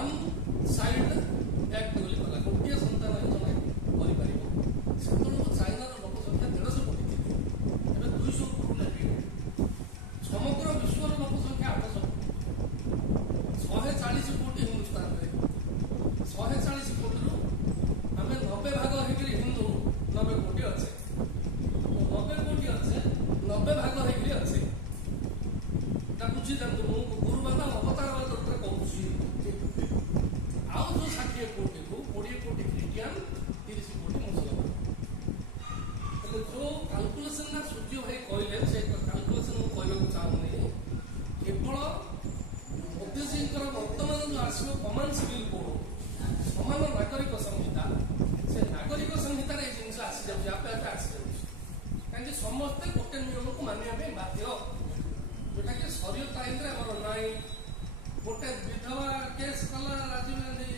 one side act बोली कला गोटे सन्तान ही जन कर चाइनार लोक संख्या 150 कोटी थी एवं 200 कोटी लगे समग्र विश्व लोक संख्या 800 140 कोटी हिंदुस्तान में 140 कोटी आम 90 भाग होकर हिंदू 90 कोटी अच्छे 90 कोटी अच्छे 90 भाग होकर अच्छे बुझी दिखाँ गुरुबाद अवतारवाद कहूँ आउ जो 60 कोटी को 20 कोटी ख्रीटियान 30 कोटी मुसलमान जो काल्कुलेसन सूर्य भाई कहले से काल्कुलेसन मुझे चाहूनी केवल मोदी जी बर्तमान जो आसो कमान सिविल कोड समान नागरिक संहिता से नागरिक संहितार ये जिन आसी जाए आपे आपे आसी जाए कहीं समस्ते गोटे नियम को मानिया बाध्य जोटा कि शरीयत आईन नाई गोटे विधवा केस कला राजीव गांधी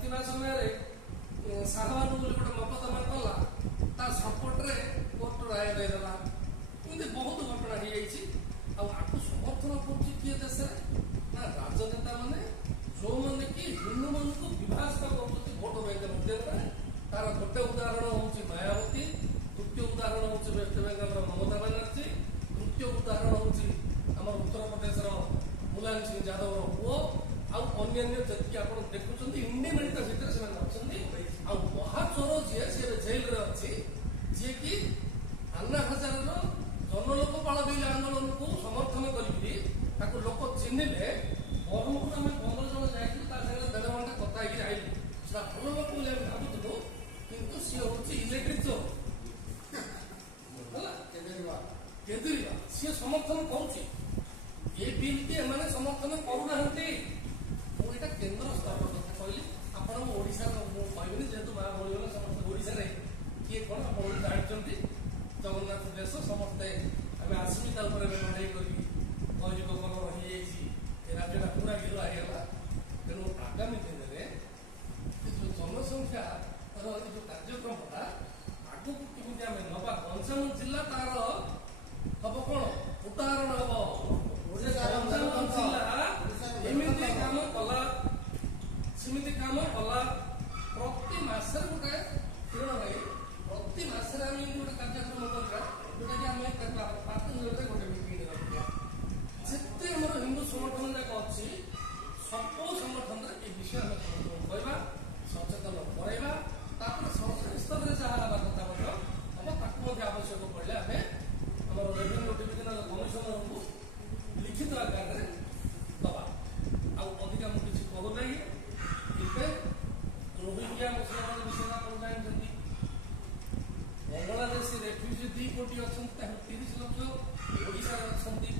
ଥିବା ସମୟରେ ଶାହବାନୁ ବୋଲି ଗୋଟେ ମକଦ୍ଦମା କଲା ତା ସପୋର୍ଟରେ କୋର୍ଟ ରାୟ ଦେଇଦେଲା ଏମିତି ବହୁତ ଘଟଣା ହେଇଯାଇଛି ଆଉ ଆକୁ ସମର୍ଥନ କରୁଛି କିଏ ଦେଶରେ ନା ରାଜନେତା ମାନେ ଯୋଉମାନେ କି ହିନ୍ଦୁମାନଙ୍କୁ ବିଭାଜିତ କରୁଛନ୍ତି ଭୋଟ ବ୍ୟାଙ୍କ ମାଧ୍ୟମରେ ତାର ଗୋଟେ ଉଦାହରଣ ହଉଛି ମାୟାବତୀ ଦ୍ୱିତୀୟ ଉଦାହରଣ ହଉଛି ୱେଷ୍ଟବେଙ୍ଗଲର ମମତା ବାନାର୍ଜୀ ତୃତୀୟ ଉଦାହରଣ ହଉଛି ଆମର ଉତ୍ତରପ୍ରଦେଶର ମୁଲାୟମ ସିଂ ଯାଦବର ପୁଅ ଆଉ ଅନ୍ୟାନ୍ୟ ଯେତିକି ଆପଣ ଦେଖୁଛନ୍ତି ଇଣ୍ଡିପେଣ୍ଡେଣ୍ଟ ଭିତରେ ସେମାନେ ଅଛନ୍ତି ଆଉ ମହାଚୋର ଯିଏ ସେ ଜେଲରେ ଅଛି ଯିଏ କି ଆନ୍ନା ହଜାରର ଜନଲୋକପାଳ ବିଲ୍ ଆନ୍ଦୋଳନକୁ ସମର୍ଥନ କରିକି ତାକୁ ଲୋକ ଚିହ୍ନିଲେ ବରହମପୁର ଆମେ 15 ଜଣ ଯାଇଥିଲୁ ତା ସାଙ୍ଗରେ 1.5 ଘଣ୍ଟା କଥା ହେଇକି ଆଇଲୁ ସେଟା ଭଲ ଲୋକ ବୋଲି ଆମେ ଭାବୁଥିଲୁ କିନ୍ତୁ ସିଏ ହଉଛି ଇଲେକ୍ଟ୍ରିକ ଚୋର ହେଲା କେଜରିୱାଲ ସିଏ ସମର୍ଥନ କରୁଛି ଏ ବିଲ୍ କି ଏମାନେ ସମର୍ଥନ କରୁନାହାନ୍ତି ମୁଁ ଏଇଟା କେନ୍ଦ୍ର ସ୍ତରର କଥା କହିଲି ଆପଣ ଓଡ଼ିଶାର ମୁଁ କହିବିନି ଯେହେତୁ ମା ଭଳିଗଲେ ସମସ୍ତେ ଓଡ଼ିଶାରେ କିଏ କ'ଣ ଆପଣ ଜାଣିଛନ୍ତି ଜଗନ୍ନାଥ ଦେଶ ସମସ୍ତେ ଆମେ ଆସ୍ମିତା ଉପରେ ଲଢ଼େଇ କରିକି କଳିଯୁଗ କଲର ହେଇଯାଇଛି ଏ ରାଜ୍ୟଟା ପୁରା ଗିଲ ହେଇଗଲା ତେଣୁ ଆଗାମୀ ଦିନରେ ଯେଉଁ ଜନସଂଖ୍ୟାର ଏ ଯେଉଁ କାର୍ଯ୍ୟକ୍ରମଟା ଆଗକୁ କେମିତି ଆମେ ନେବା ଗଞ୍ଜାମ ଜିଲ୍ଲା ତାର ହବ କ'ଣ ଉଦାହରଣ ହବ ଗଞ୍ଜାମ ଜିଲ୍ଲା ଏମିତି କାମ କଲା ସେମିତି କାମ କଲା ପ୍ରତି ମାସରେ ଗୋଟେ କିରଣ ଭାଇ ପ୍ରତି ମାସରେ ଆମେ ଗୋଟେ କାର୍ଯ୍ୟକ୍ରମ କରିବା ଯୋଉଟା କି ଆମେ ପାର୍ଟି ଗୋଟେ ମିଟିଂ ରଖିବା ଯେତେ ଆମର ହିନ୍ଦୁ ସଂଗଠନ ଯାକ ଅଛି ସବୁ ସଂଗଠନରେ ଏ ବିଷୟ ଆମେ କହିବା ସଚେତନ କରାଇବା ତାପରେ ସରକାରୀ ସ୍ତରରେ ଯାହା ହେବା କଥା ମଧ୍ୟ ହବ ତାକୁ ମଧ୍ୟ ଆବଶ୍ୟକ ପଡ଼ିଲେ ଆମେ ଆମର ରେଭିନ୍ୟୁ ଡିଭିଜନାଲ କମିଶନରଙ୍କୁ ଲିଖିତ ଆକାରରେ ଦବା ଆଉ ଅଧିକା ମୁଁ କିଛି କହୁନାହିଁ ଏବେ ରୋହିଙ୍ଗ୍ୟା ମୁସଲମାନ ବିଷୟରେ ଆପଣ ଜାଣିଛନ୍ତି ବାଂଲାଦେଶୀ ରେଫ୍ୟୁଜି 2 କୋଟି ଅଛନ୍ତି ତାହା 30 ଲକ୍ଷ ଓଡ଼ିଶାରେ ଅଛନ୍ତି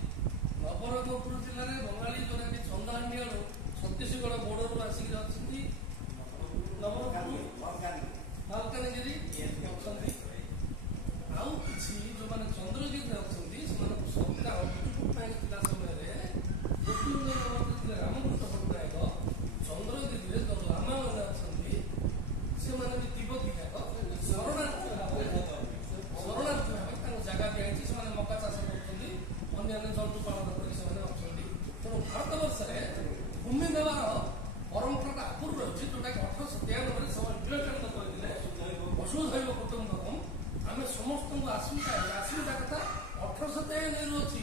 ନବରଙ୍ଗପୁର ଜିଲ୍ଲାରେ ବଙ୍ଗାଳୀ ଯୋଉଟାକି ଚନ୍ଦାହାଣ୍ଡି ଆଡ଼ୁ ଛତିଶଗଡ଼ ବୋର୍ଡରରୁ ଆସିକି ଅଛନ୍ତି ମାଲକାନଗିରି ଅଛନ୍ତି ଆଉ କିଛି ଯୋଉମାନେ ଚନ୍ଦ୍ରଗିରିରେ ଅଛନ୍ତି ସେମାନଙ୍କୁ ସରକାର ପାଇଁ ଥିଲା ସମୟରେ ରାମକୃଷ୍ଣ ପଟ୍ଟନାୟକ ଚନ୍ଦ୍ରଗିରିରେ ଯୋଉ ଲାମାମାନେ ଅଛନ୍ତି ସେମାନେ ବି ତିବ୍ବତୀ ଯାକ ଶରଣାର୍ଥୀ ଭାବେ ତାଙ୍କ ଜାଗା ଦିଆଯାଇଛି ସେମାନେ ମକା ଚାଷ କରୁଛନ୍ତି ଅନ୍ୟାନ୍ୟ ଜନ୍ତୁ ପାଳନ କରି ସେମାନେ ଅଛନ୍ତି ତେଣୁ ଭାରତବର୍ଷରେ ଭୂମି ଦେବାର ପରମ୍ପରାଟା ଆଗରୁ ରହିଛି ଯୋଉଟାକି 1893ରେ ସେମାନେ ବିବେକାନନ୍ଦ କରିଥିଲେ ବସୁଧୈବ କୁଟୁମ୍ବକମ୍ ଆମେ ସମସ୍ତଙ୍କୁ ଆସ୍ମିତା କଥା 1893ରୁ ଅଛି